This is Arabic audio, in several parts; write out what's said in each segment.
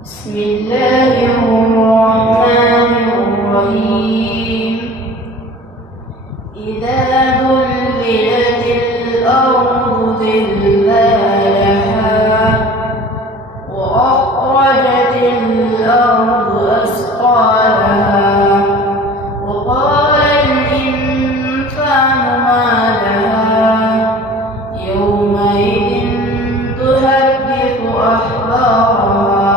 بسم الله الرحمن الرحيم. إذا زلزلت الأرض زلزالها وأخرجت الأرض أثقالها وقال الإنسان ما لها يومئذ تحدث أخبارها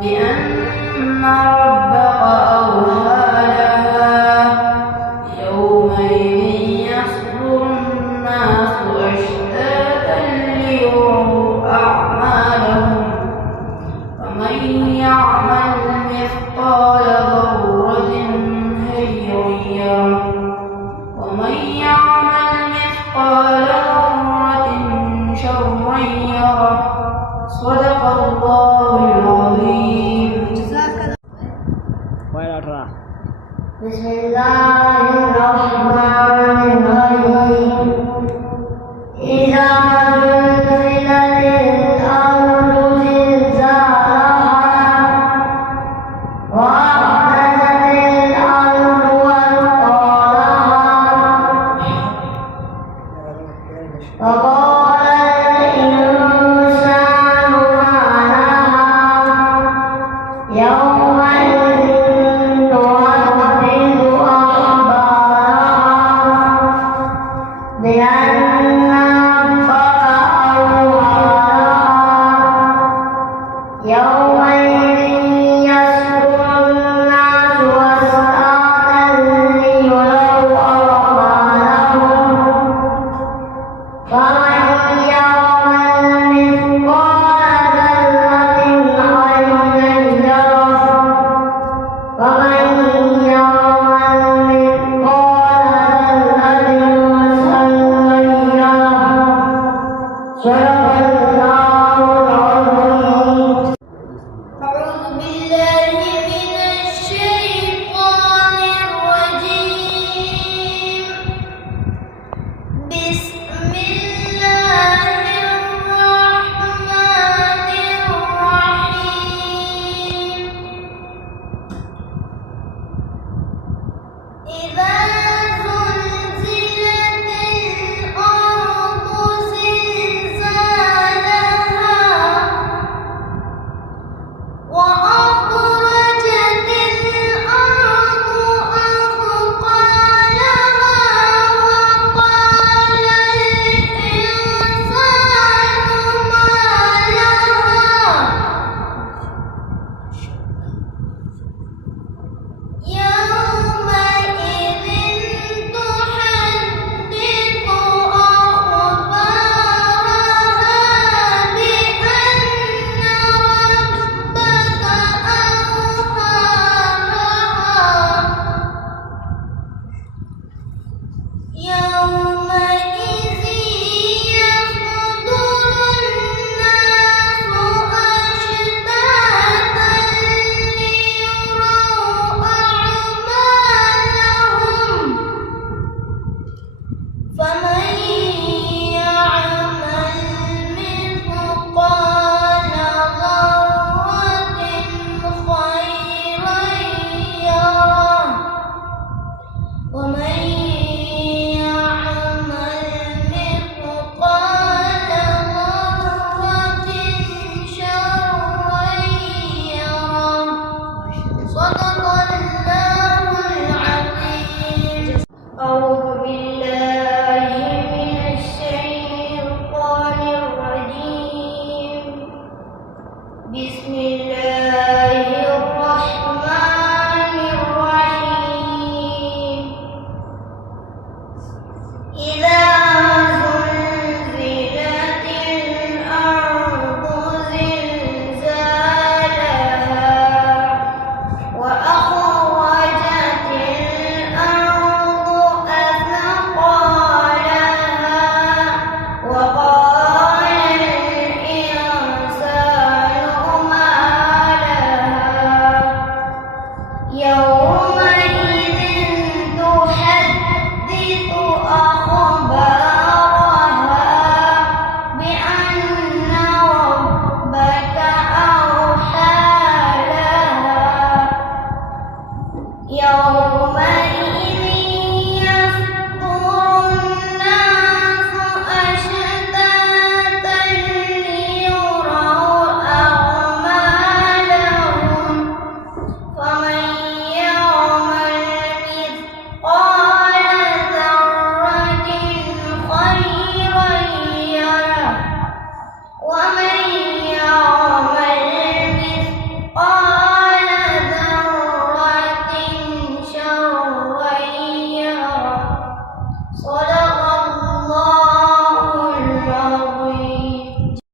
بأن ربك أوحى لها يومئذ يصدر الناس أشتاتا ليروا أعمالهم فمن يعمل مثقال ذرة خيرا يره ومن يعمل مثقال ذرة شرا يره. صدق الله العظيم. بسم الله الرحمن الرحيم. إذا زلزلت الأرض زلزالها وأخرجت الأرض أثقالها وقال الإنسان ما لها يومئذ تحدث أخبارها بأن ربك أوحى لها يومئذ يصدر الناس أشتاتا ليروا أعمالهم فمن يعمل مثقال ذرة خيرا يره ومن يعمل مثقال ذرة شرا يره. صدق الله العظيم. أعوذ بالله من الشيطان الرجيم. بسم الله الرحمن الرحيم. إذا زلزلت الأرض زلزالها وأخرجت الأرض أثقالها وقال الإنسان ما لها يومئذ تحدث أخبارها بأن ربك أوحى لها يومئذ يصدر الناس أشتاتا ليروا أعمالهم فمن يعمل مثقال ذرة خيرا يره ومن يعمل مثقال ذرة شرا يره. صدق الله العظيم. أعوذ بالله من الشيطان الرجيم. بسم